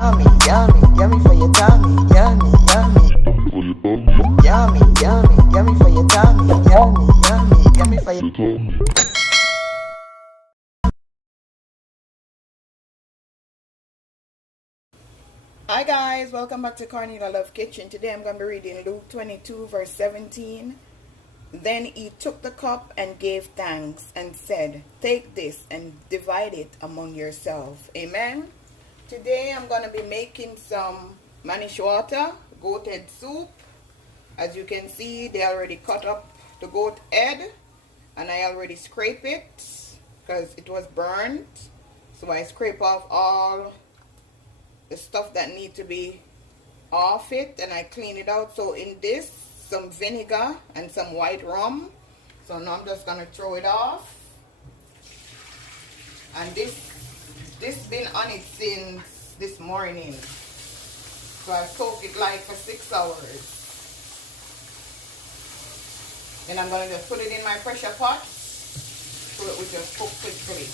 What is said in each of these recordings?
Yummy, yummy, yummy for your tummy. Yummy, yummy. Yummy, yummy, yummy for your tummy. Yummy, yummy, yummy for your tummy. Hi guys, welcome back to Cornelialove Kitchen. Today I'm going to be reading Luke 22 verse 17. Then he took the cup and gave thanks and said, "Take this and divide it among yourselves." Amen. Today I'm going to be making some manish water, goat head soup. As you can see, they already cut up the goat head and I already scrape it because it was burnt. So I scrape off all the stuff that need to be off it and I clean it out. So in this, some vinegar and some white rum. So now I'm just going to throw it off. And this been on it since this morning. So I soak it like for 6 hours. Then I'm going to just put it in my pressure pot so it will just cook quickly.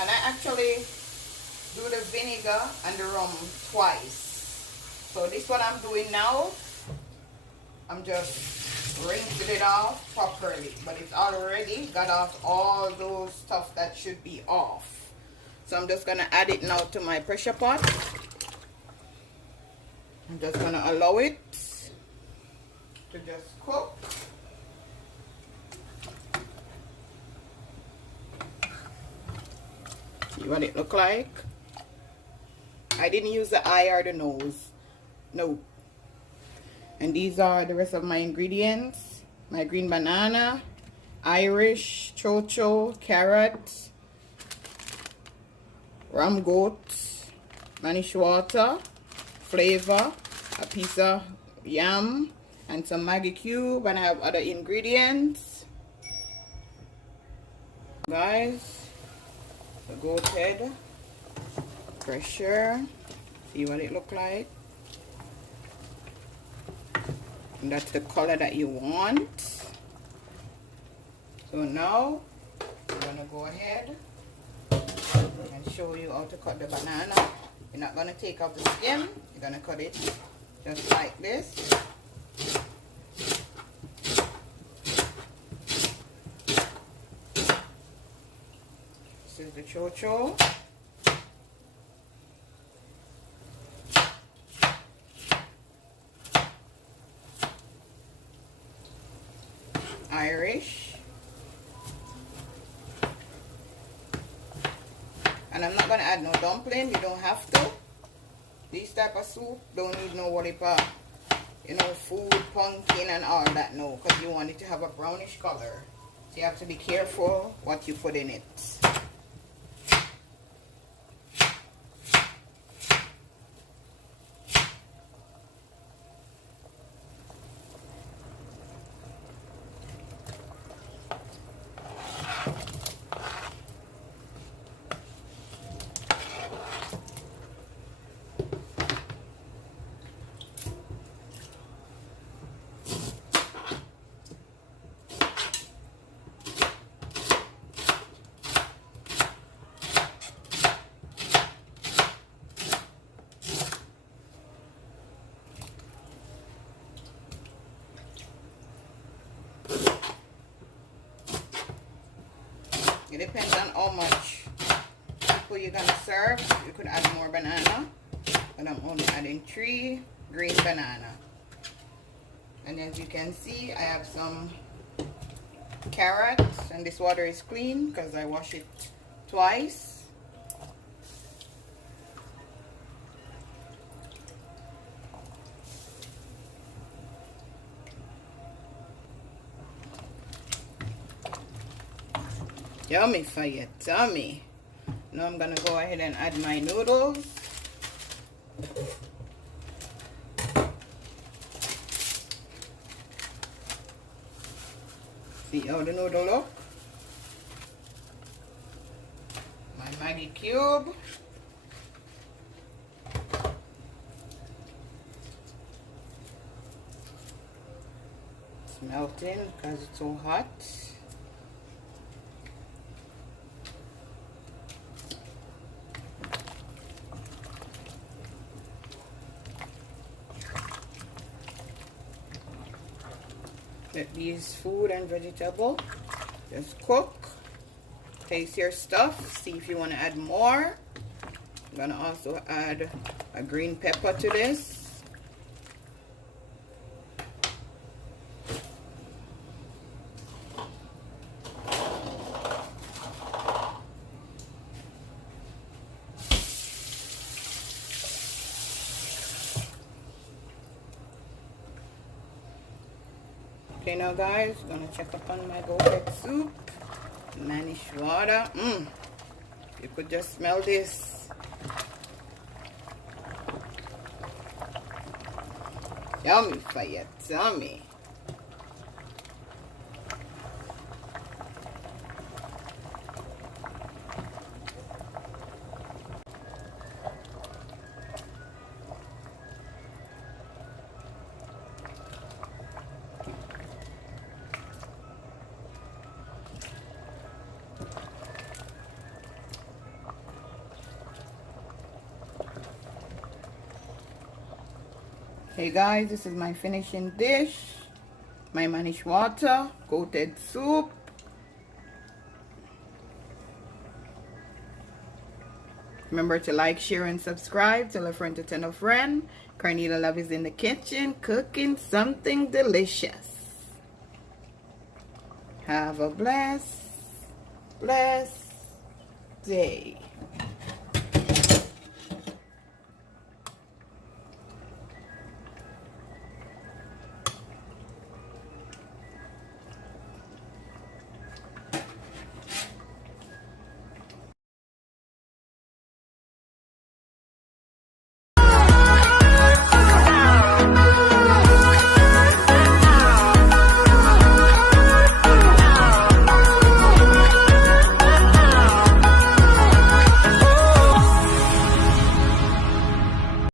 And I actually do the vinegar and the rum twice. So this what I'm doing now. I'm just rinsing it off properly. But it's already got off all those stuff that should be off. So I'm just going to add it now to my pressure pot. I'm just going to allow it to just cook. See what it look like. I didn't use the eye or the nose. No. And these are the rest of my ingredients. My green banana, Irish, chocho, carrot, ram goat, manish water, flavor, a piece of yam, and some Maggi cube, and I have other ingredients. Guys, the goat head, pressure, see what it look like. And that's the color that you want. So now I'm gonna go ahead and show you how to cut the banana. You're not gonna take out the skin, you're gonna cut it just like this. This is the chocho. Irish. And I'm not going to add no dumpling. You don't have to. This type of soup don't need no what you know, food, pumpkin and all that, no. Because you want it to have a brownish color. So you have to be careful what you put in it. It depends on how much people you're gonna serve. You could add more banana, but I'm only adding 3 green banana. And as you can see, I have some carrots, and this water is clean because I wash it twice. Yummy for your tummy. Now I'm gonna go ahead and add my noodles. See how the noodle look? My Maggi cube. melting because it's so hot. Let these food and vegetable just cook. Taste your stuff. See if you want to add more. I'm gonna also add a green pepper to this. Okay, now guys, I'm gonna check up on my goat soup. Manish water. You could just smell this. Yummy for your tummy. Hey guys, this is my finishing dish. My manish water, coated soup. Remember to like, share, and subscribe. Tell a friend to tell a friend. Cornelialove is in the kitchen cooking something delicious. Have a blessed day.